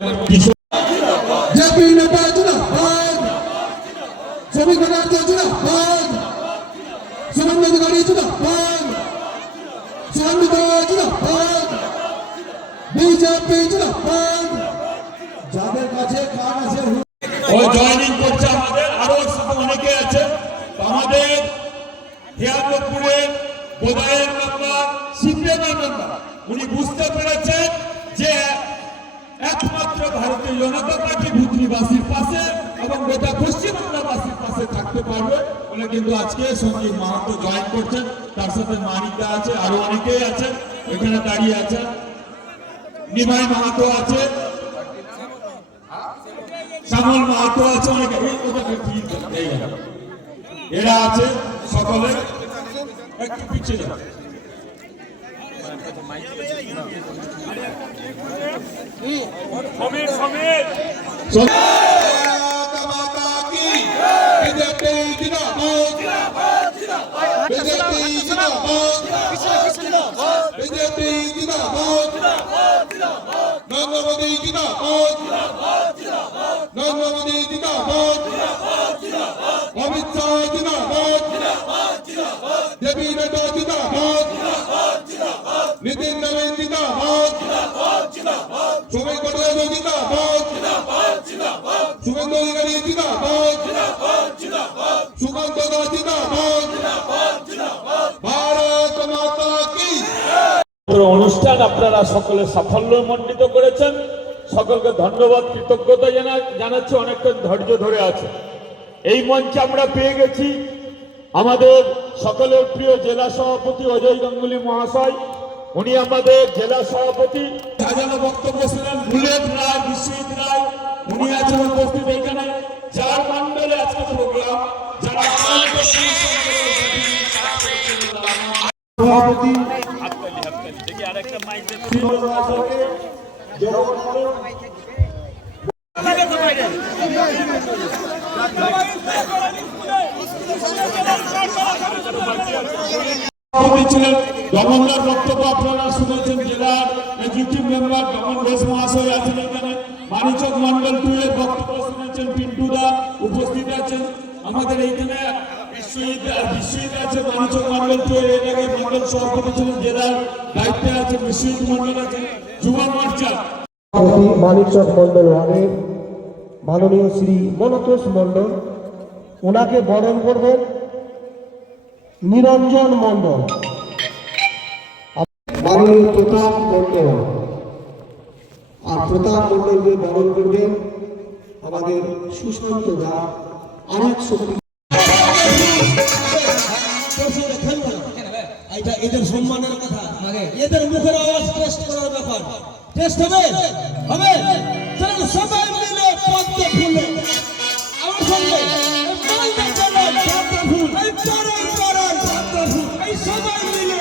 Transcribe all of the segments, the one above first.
JP Nepal জিন্দাবাদ, শ্রমিক নেতা জিন্দাবাদ, শ্রমিক অধিকারী জিন্দাবাদ, শ্রমিক জিন্দাবাদ, বিজেপি জিন্দাবাদ। যাদের কাছে কার্ড আছে ও জয়েনিং করছে, আমাদের আরো সাথে অনেকে আছে। আমাদের হিয়ারপুরের বোদায়ের মেম্বার, সিপিএমের মেম্বার, উনি বুঝতে পেরেছেন যে একমাত্র ভারতীয় জনতা পার্টি ভুতনিবাসীর পাশে এবং গোটা পশ্চিমবাংলাবাসীর পাশে থাকতে পারবে বলে কিন্তু আজকে সঞ্জীব মাহাতো জয়েন করছেন। তার সাথে মানিকা আছে, আরো অনেকেই আছে এখানে দাঁড়িয়ে আছেন। নিমাই মাহাতো আছে, শ্যামল মাহাতো আছে, অনেকে এরা আছে। সকলে একটু পিছিয়ে যান। অমিত শাহ জিন্দাবাদ, জেপি নাড্ডা জিন্দাবাদ, নীতিন নবীন জিন্দাবাদ, শ্রমিক পরিষদ জিন্দাবাদ, শুভেন্দু অধিকারী জিন্দাবাদ, সুকান্ত দাস জিন্দাবাদ, ভারত মাতা কি। অনুষ্ঠান আপনারা সকলে সাফল্যমণ্ডিত করেছেন। সকলকে ধন্যবাদ, কৃতজ্ঞতা জানাচ্ছি। অনেকক্ষণ ধৈর্য ধরে আছে। এই মঞ্চে আমরা পেয়ে গেছি আমাদের সকলের প্রিয় জেলা সভাপতি অজয় গাঙ্গুলি মহাশয়। উনি আমাদের জেলা সভাপতি। সাজানো বক্তব্য ছিলেন বুলেট রায়, বিশ্বজিৎ রায়, উনি আছেন উপস্থিত এখানে। যার মন্ডলে আজকে প্রোগ্রাম, যারা সভাপতি আরেকটা মাইক ছিলেন। দমনদার বক্তব্য আপনারা শুনেছেন। জেলার এক্সিকিউটিভ মেম্বার দমন ঘোষ মহাশয় আছেন এখানে। মানিচক মন্ডল 2 এর বক্তব্য শুনেছেন। পিন্টু দা উপস্থিত আছেন আমাদের এইখানে। বিশ্বজিৎ আছে মানিচক মন্ডল 2 এর আগে মন্ডল সভাপতি ছিলেন। জেলার দায়িত্বে আছে বিশ্বজিৎ মন্ডল আছে। যুব মোর্চা মানিকচক মন্ডল 1-এর মাননীয় শ্রী মনতোষ মন্ডল, ওনাকে বরণ করবেন নিরঞ্জন মন্ডল। মাননীয় প্রতাপ মন্ডল, আর প্রতাপ মন্ডলকে বরণ করবেন আমাদের সুশান্ত দা। অনেক শক্তি এদের সম্মানের কথা, এদের মুখের আওয়াজ টেস্ট করার ব্যাপার। টেস্ট হবে হবে সবাই মিলে পদ্ম ফুলে আমার সঙ্গে সবাই মিলে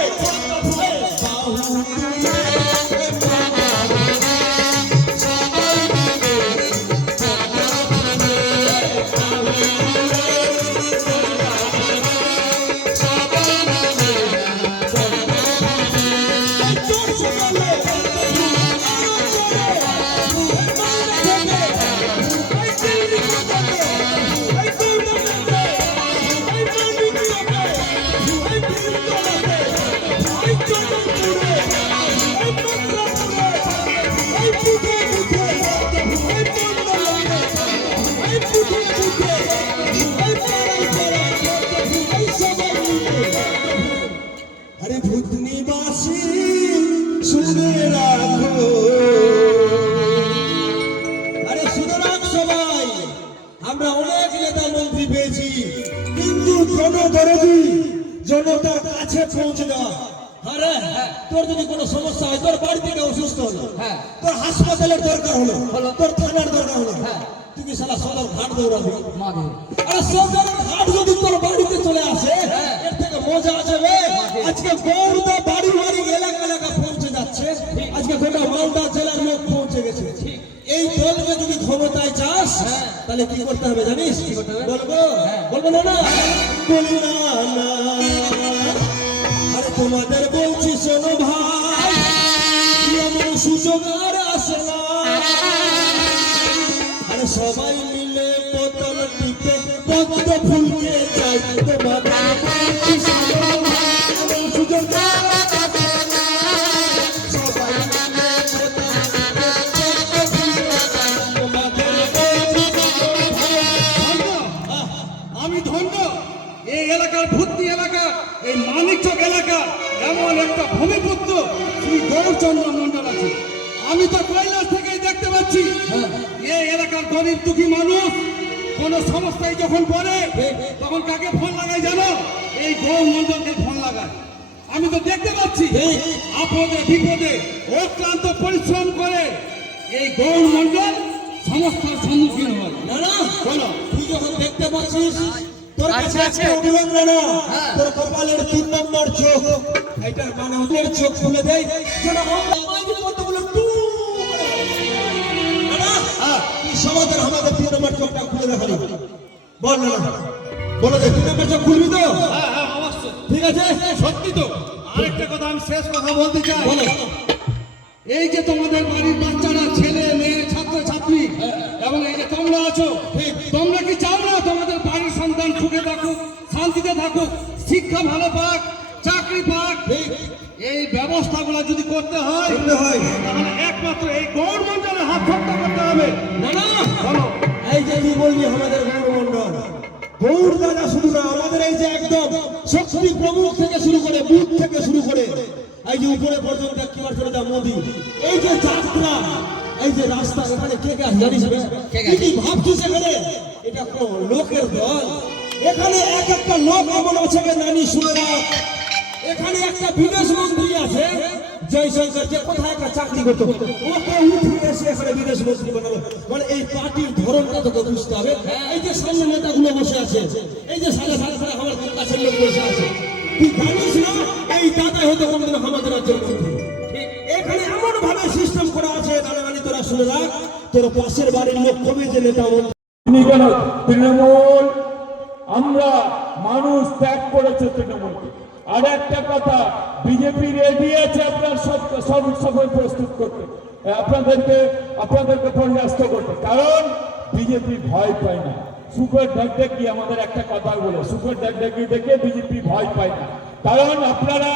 আরে ভূতনিবাসী শুনে রাখো, আরে সুতরাং সবাই আমরা অনেক নেতা মন্ত্রী পেয়েছি, কিন্তু জনদরদি জনতার কাছে পৌঁছে দেওয়া। আরে তোর যদি কোনো সমস্যা হয়, তোর বাড়ি থেকে অসুস্থ হলো, তোর হাসপাতালের দরকার হলো, তোর থানার দরকার হলো, তুমি সারা সদর ঘাট দৌড়াবি। আরে সদর ঘাট যদি তোর বাড়িতে চলে আসে, এর থেকে মজা আছে। আজকে গৌরদা বাড়ি বাড়ি এলাকা এলাকা পৌঁছে যাচ্ছে। আজকে গোটা মালদা জেলার লোক পৌঁছে গেছে। এই দলকে যদি ক্ষমতায় চাস, তাহলে কি করতে হবে জানিস? বলবো বলবো না, বলি না। আরে তোমাদের বলছি শোনো ভাই, এমন সুযোগ আর আসে না। আরে সবাই মিলে বোতল টিপে পদ্ম ফুলকে চাই তোমাদের সুযোগ সবাই মিলে আমি ধন্য এই এলাকার ভর্তি এলাকা এই মানিকচক এলাকা এমন একটা ভূমিপুত্র শ্রী গৌরচন্দ্র মন্ডল আছে। আমি তো কৈলাস থেকেই দেখতে পাচ্ছি এই এলাকার গরিব দুঃখী মানুষ কোন সমস্যায় যখন পড়ে তখন কাকে ফোন লাগায় জানো? এই গৌর মন্ডলকে ফোন লাগায়। আমি তো দেখতে পাচ্ছি আপদে বিপদে অক্লান্ত পরিশ্রম করে এই গৌর মন্ডল সমস্যার সম্মুখীন হয়। না না বলো তুই যখন দেখতে পাচ্ছিস তোর কাছে একটা অভিমান না তোর কপালের 3 নম্বর চোখ এটার মানে ওদের চোখ খুলে দেয় যেন আমাদের কতগুলো টু না তুই সমাজের আমাদের 3 নম্বর চোখটা খুলে দেখালি বল না বলো যে 3 নম্বর চোখ খুলবি তো? হ্যাঁ হ্যাঁ অবশ্যই ঠিক আছে সত্যি তো। আরেকটা কথা আমি শেষ কথা বলতে চাই। বলো এই যে তোমাদের বাড়ির বাচ্চারা ছেলে মেয়ে ছাত্র ছাত্রী এবং এই যে তোমরা আছো তোমরা কি চাও না তোমাদের বাড়ির সন্তান সুখে থাকুক শান্তিতে থাকুক শিক্ষা ভালো পাক চাকরি পাক? এই ব্যবস্থাগুলো যদি করতে হয় তাহলে একমাত্র এই গৌর মন্ডলের হাত ধরতে করতে হবে। না না বলো এই যে তুই বললি আমাদের গৌরমন্ডল গৌর দাদা শুধু না আমাদের এই যে একদম শক্তি প্রমুখ থেকে শুরু করে বুথ থেকে শুরু করে এই যে উপরে পর্যন্ত একেবারে চলে যায় মোদি এই যে যাত্রা এই যে রাস্তা এখানে কে কে জানিস কি ভাবছিস এখানে এটা কোন লোকের দল? এখানে এক একটা লোক এমন আছে নানি শুনে রাখ এখানে একটা বিদেশ মন্ত্রী আছে জয়শঙ্কর যে কোথায় একটা চাকরি করতো ওকে উঠিয়ে এসে এখানে বিদেশ মন্ত্রী বানালো। মানে এই পার্টির ধরনটা তোকে বুঝতে হবে। এই যে সামনে নেতাগুলো বসে আছে এই যে সাড়ে আমার কাছের লোক বসে আছে তুই জানিস না এই দাদা হয়তো কোনদিন আমাদের রাজ্যের মন্ত্রী। এখানে এমন ভাবে সিস্টেম করা আছে নানানি তোরা শুনে রাখ তোর পাশের বাড়ির লোক কবে যে নেতা তৃণমূল আমরা মানুষ ত্যাগ করেছে তৃণমূলকে। আর একটা কথা বিজেপি রেডি আছে আপনার সব সময় প্রস্তুত করতে আপনাদেরকে পরাস্ত করতে, কারণ বিজেপি ভয় পায় না। সুখের ঢাকঢাকি আমাদের একটা কথা বলে সুখের ঢাকঢাকি দেখে বিজেপি ভয় পায় না, কারণ আপনারা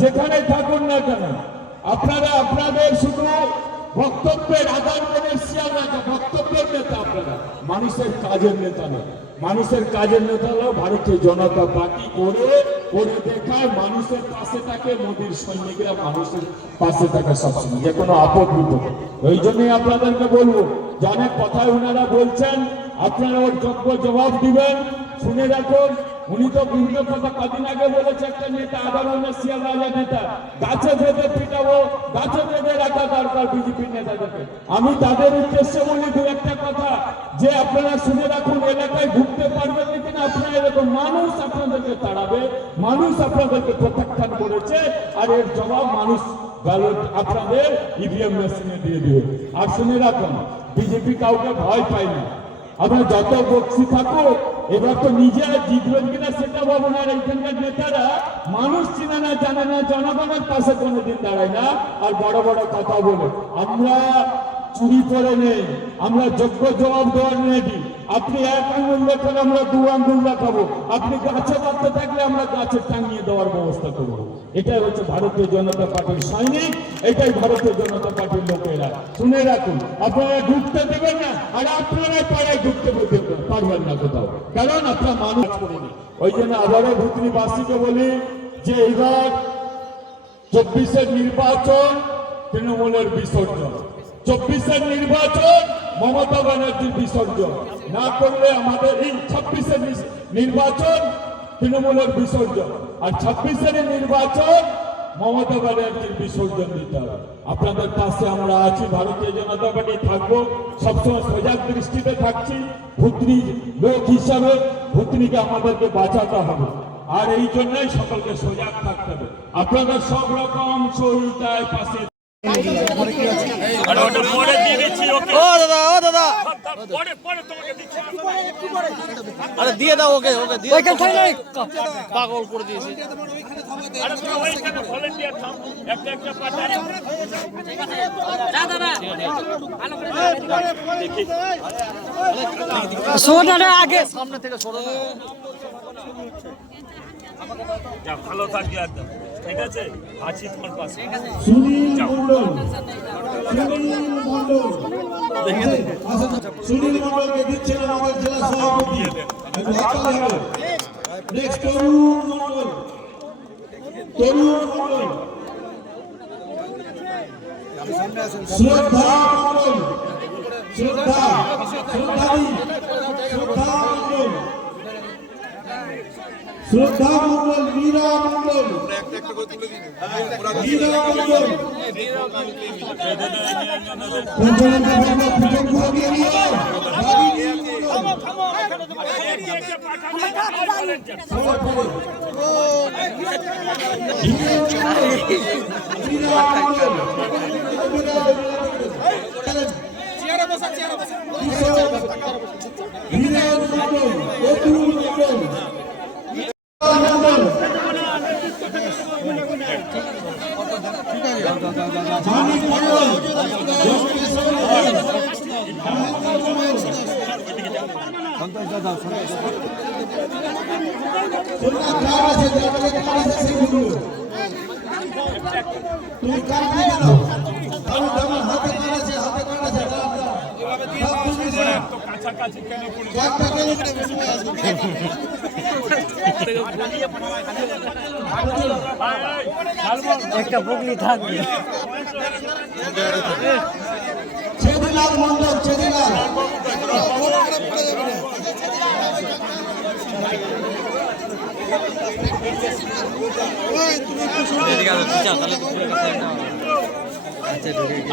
যেখানে থাকুন না কেন আপনারা আপনাদের শুধু বক্তব্যের আদান প্রদান বক্তব্যের নেতা, আপনারা মানুষের কাজের নেতা নয়। মানুষের কাজের নেতা হলো ভারতীয় জনতা পার্টি করে দেখায় মানুষের পাশে থাকে। মোদীর সৈনিকরা মানুষের পাশে থাকে সবসময় যে কোনো আপদ বিপদে। ওই জন্যই আপনাদেরকে বলবো যে অনেক কথায় ওনারা বলছেন আপনারা ওর যোগ্য জবাব দিবেন। শুনে রাখুন উনি তো বিভিন্ন কথা কদিন আগে বলেছে একটা নেতা আদালতের শিয়ালদা নেতা গাছে বেঁধে পিটাবো গাছে বেঁধে রাখা দরকার বিজেপির নেতাদেরকে। আমি তাদের উদ্দেশ্যে বলি দু একটা কথা যে আপনারা শুনে রাখুন এলাকায় ঢুকতে পারবেন কিনা আপনারা এরকম মানুষ আপনাদেরকে তাড়াবে, মানুষ আপনাদেরকে প্রত্যাখ্যান করেছে আর এর জবাব মানুষ ব্যালট আপনাদের ইভিএম মেশিনে দিয়ে দিবে। আর শুনে রাখুন বিজেপি কাউকে ভয় পায় না। আপনার যত বক্সি থাকুক এবার তো নিজেরা জিতবেন কিনা সেটা ভাবো না। এইখানকার নেতারা মানুষ চিনে না জানে না জনগণের পাশে কোনোদিন দাঁড়ায় না আর বড় বড় কথা বলে। আমরা চুরি করে নেই, আমরা যোগ্য জবাব দেওয়ার রেডি। আপনি এক আঙুল দেখালে আমরা 2 আঙুল দেখাবো, আপনি গাছে বাঁধতে থাকলে আমরা গাছে টাঙিয়ে দেওয়ার ব্যবস্থা করবো। এটাই হচ্ছে ভারতীয় জনতা পার্টির সৈনিক, এটাই ভারতীয় জনতা পার্টির লোকেরা। শুনে রাখুন আপনারা ঢুকতে দেবেন না আর আপনারা পাড়ায় ঢুকতে পারবেন না কোথাও, কারণ আপনারা মানুষ করেনি। ওই জন্য আবারও ভুতনিবাসীকে বলি যে এবার 24-এর নির্বাচন তৃণমূলের বিসর্জন, 24-এর নির্বাচন মমতা ব্যানার্জির বিসর্জন না করলে আমাদের এই 26-এর নির্বাচন তৃণমূলের বিসর্জন আর 26-এর নির্বাচন মমতা ব্যানার্জির বিসর্জন দিতে হবে। আপনাদের পাশে আমরা আছি, ভারতীয় জনতা পার্টি থাকবো, সবসময় সজাগ দৃষ্টিতে থাকছি। ভুতনি লোক হিসাবে ভুতনিকে আমাদেরকে বাঁচাতে হবে আর এই জন্যই সকলকে সজাগ থাকতে হবে। আপনাদের সব রকম সহযোগিতায় পাশে ও দাদা আরে দিয়ে দাও ওকে ওকে দিয়ে ওইখান থেকে নাই পাগল করে দিয়েছি সোনাটা আগে সামনে থেকে সরো না যা ভালো থাকবে একদম ঠিক আছে আছি তোমার পাশে সুনীল মন্ডলকে দিচ্ছেন আমাদের জেলা সভাপতি একটু হাততালি হবে নেক্সট তরুণ মন্ডল শ্রদ্ধা মন্ডল শ্রদ্ধা মন্ডল মীরা মন্ডল একটা বুগলি থাকবে চেদিলাল মন্ডল চেদিলাল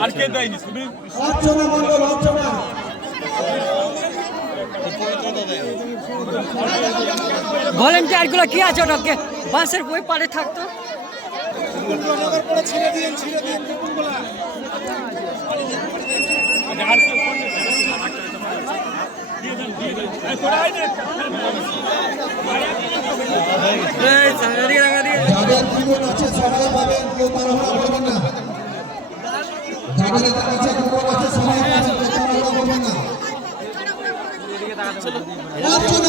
আর কে দেয়নি শুনি অর্চনা মন্ডল অর্চনা ভলেন্টিয়ার গুলো কি আছে ওটাকে বাসের বই পারে থাকতো আর কেউ ফোন দিয়ে দেন যাদের জীবন আছে সবাই পাবেন কেউ তাড়াহুড়া করবেন না যাদের কাছে জীবন আছে সবাই পাবেন কেউ তাড়াহুড়া করবেন না অর্চনা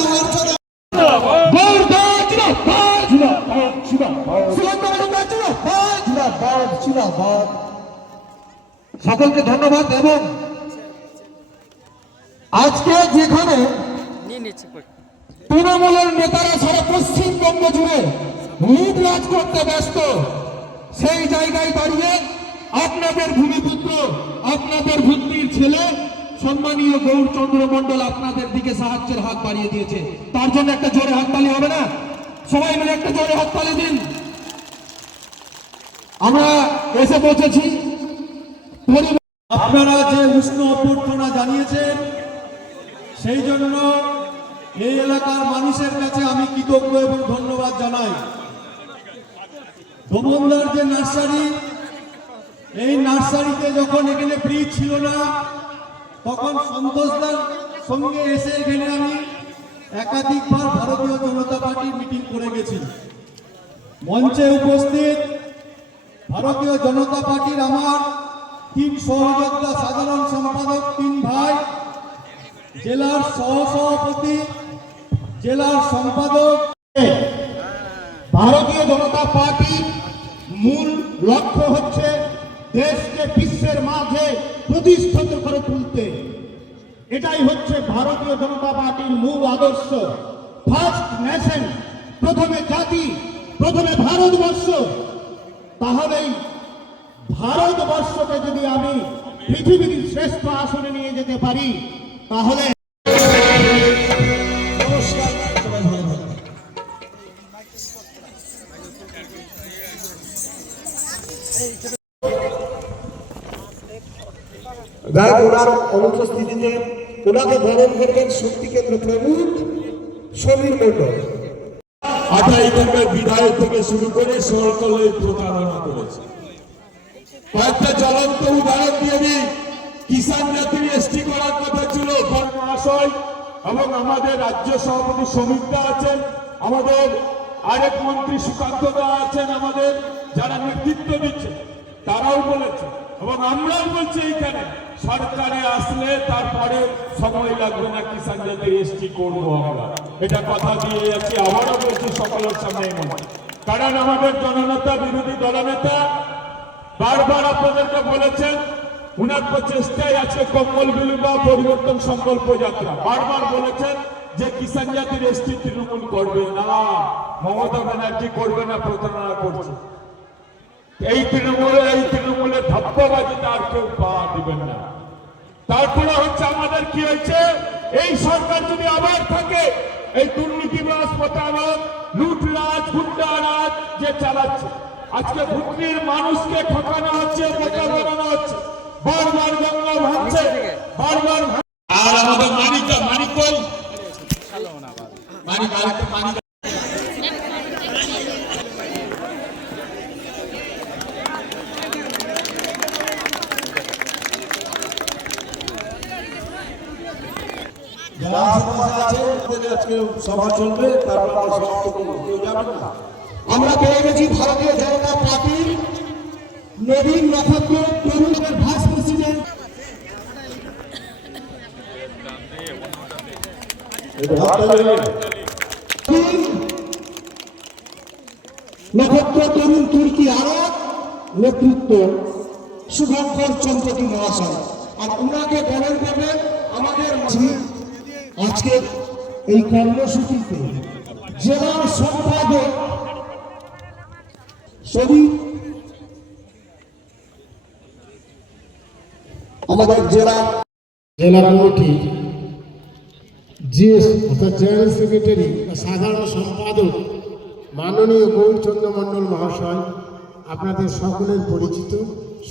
অর্চনা সকলকে ধন্যবাদ এবং আজকে যেখানে তৃণমূলের নেতারা সারা পশ্চিমবঙ্গ জুড়ে লুট রাজ করতে ব্যস্ত সেই জায়গায় দাঁড়িয়ে আপনাদের ভূমিপুত্র আপনাদের ভূমির ছেলে সম্মানীয় গৌরচন্দ্র মণ্ডল আপনাদের দিকে সাহায্যের হাত বাড়িয়ে দিয়েছে তার জন্য একটা জোরে হাততালি হবে না সবাই মিলে একটা জোরে হাততালি দিন আমরা এসে পৌঁছেছি আপনারা যে উষ্ণ অভ্যর্থনা জানিয়েছেন সেই জন্য এই এলাকার মানুষের কাছে আমি কৃতজ্ঞ এবং ধন্যবাদ জানাই দমনদার যে নার্সারি এই নার্সারিতে যখন এখানে ব্রিজ ছিল না তখন সন্তোষদার সঙ্গে এসে এখানে আমি একাধিকবার ভারতীয় জনতা পার্টির মিটিং করে গেছি মঞ্চে উপস্থিত ভারতীয় জনতা পার্টির আমার 3 সহযোদ্ধা সাধারণ সম্পাদক 3 ভাই জেলার সহসভাপতি জেলার সম্পাদক ভারতীয় জনতা পার্টির মূল লক্ষ্য হচ্ছে দেশকে বিশ্বের মাঝে প্রতিষ্ঠিত করে তুলতে এটাই হচ্ছে ভারতীয় জনতা পার্টির মূল আদর্শ ফার্স্ট নেশন প্রথমে জাতি প্রথমে ভারতবর্ষ তাহলেই ভারতবর্ষকে যদি আমি পৃথিবীর শ্রেষ্ঠ আসনে নিয়ে যেতে পারি তাহলে নমস্কার সবাই ভালো থাকবেন ওনার অনুপস্থিতিতে ওনাকে বরণ করবেন শক্তি কেন্দ্র প্রমুখ সমীর মণ্ডল এখানকার বিধায়ক থেকে শুরু করে সকলে প্রতারণা করেছে কয়েকটা জ্বলন্ত উদাহরণ দিয়ে দিই কিষাণ জাতির এসটি করার কথা ছিল মহাশয় এবং আমাদের রাজ্য সভাপতি শ্রমিক দা আছেন, আমাদের আরেক মন্ত্রী সুকান্ত দা আছেন, আমাদের যারা নেতৃত্ব দিচ্ছে তারাও বলেছে এবং আমরাও বলছি এইখানে সরকারে আসলে তারপরে সময় লাগবে না কিষাণ জাতির এসটি করবো আমরা, এটা কথা দিয়ে যাচ্ছি। আবারও বলছি সকলের সামনে এই মনে, কারণ আমাদের জননেতা বিরোধী দলনেতা বারবার আপনাদেরকে বলেছেন উনার প্রচেষ্টায় আজকে কম্বল বিলি বা পরিবর্তন সংকল্প যাত্রা বারবার বলেছেন যে কিষাণ জাতির এসটি তৃণমূল করবে না, মমতা ব্যানার্জি করবে না, প্রতারণা করছে। এই তৃণমূলের ধাপ্পাবাজিতে আর কেউ পা দিবেন না। তারপরে হচ্ছে আমাদের কি হয়েছে, এই সরকার যদি আবার থাকে এই দুর্নীতিবাজ প্রতারক লুটরাজ গুন্ডারাজ যে চালাচ্ছে, আজকে ভুটনির মানুষকে ঠকানো হচ্ছে, বোকা বানানো হচ্ছে, বারবার গঙ্গা ভাঙছে, বারবার আর আমাদের মানিক কই মানিক যারা আশেপাশে আছে ওদের আজকে সভা চলবে, তারপর আমরা সমাপ্ত করবো। কেউ যাবেন না। আমরা পেয়ে গেছি ভারতীয় জনতা পার্টির নবীন নক্ষত্র তরুণের ভাইস প্রেসিডেন্ট নক্ষত্র তরুণ তুর্কি আরব নেতৃত্ব শুভঙ্কর চন্দ্রকি মহাশয়, আর উনাকে বরণ করবেন আমাদের আজকে এই কর্মসূচিতে জেলার সম্পাদক আমাদের জেলা কমিটি জিএস অর্থাৎ জেনারেল সেক্রেটারি বা সাধারণ সম্পাদক মাননীয় গৌরচন্দ্র মণ্ডল মহাশয়, আপনাদের সকলের পরিচিত,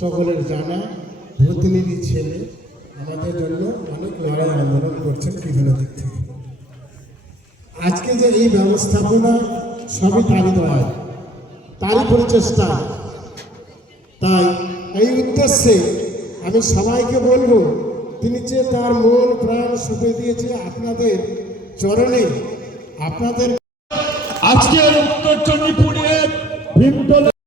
সকলের জানা প্রতিনিধি ছেলে, আমাদের জন্য অনেক লড়াই আন্দোলন করছেন বিভিন্ন দিক থেকে। আজকে যে এই ব্যবস্থাপনা সবই তারই দয়া, তারই প্রচেষ্টা। তাই এই উদ্দেশ্যে আমি সবাইকে বলবো, তিনি যে তার মন প্রাণ সুখে দিয়েছে আপনাদের চরণে, আপনাদের আজকের উত্তর চণ্ডীপুরের ভীমতলা